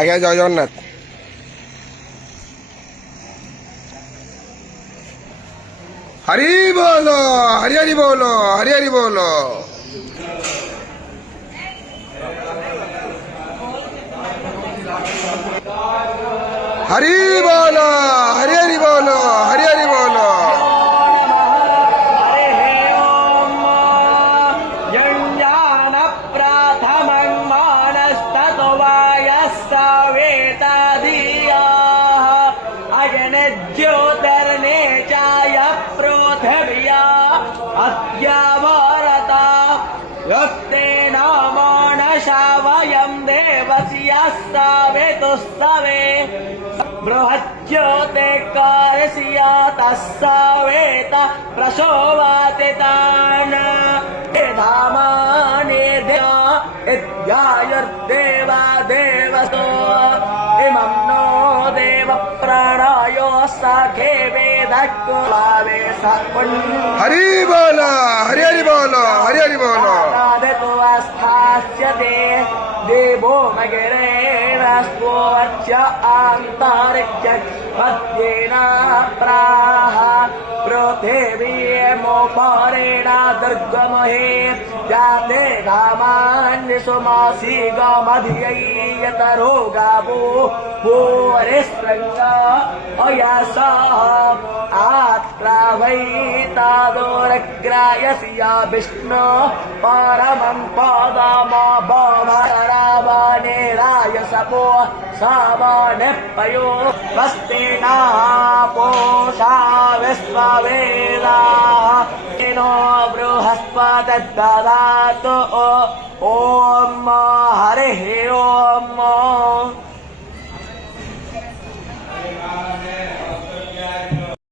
आज्ञा जय जगन्नाथ। हरि बोलो हरि हरि बोलो हरि हरि बोलो। हरि बोलो हरि हरि बोलो हरि हरि बोलो। ज्योतिर्ने चाय प्रोथव्या अद्यावरता रक्तेन मानसा वयं देवस्यास्तावेतुस्तवे बृहज्योते कारस्या तस्सावेत प्रसोवातितान् धामानि ध्या इत्यायुर्देवा देवतो इमं नो देव प्राणायो सखे वेदकुलावे सत्पुण्य हरि बोलो हरि हरि बोलो हरि हरि बोलो। स्थास्यते देवो मगिरेणस्वोच्च आन्तरिक्य मध्येन प्राह पृथिवीमोपरेण दुर्गमहे जाते धामान्यसुमासी गमधियतरो गावो भूरिस्रङ्गा अयसः आत्प्रावैतादोरग्रायसि या विष्णु परमं पदमभवरावनेराय सपो सावनिपयो वस्तेना पोषा विश्ववेदाः नो बृहस्पतिर्ददातु ॐ हरिः ॐ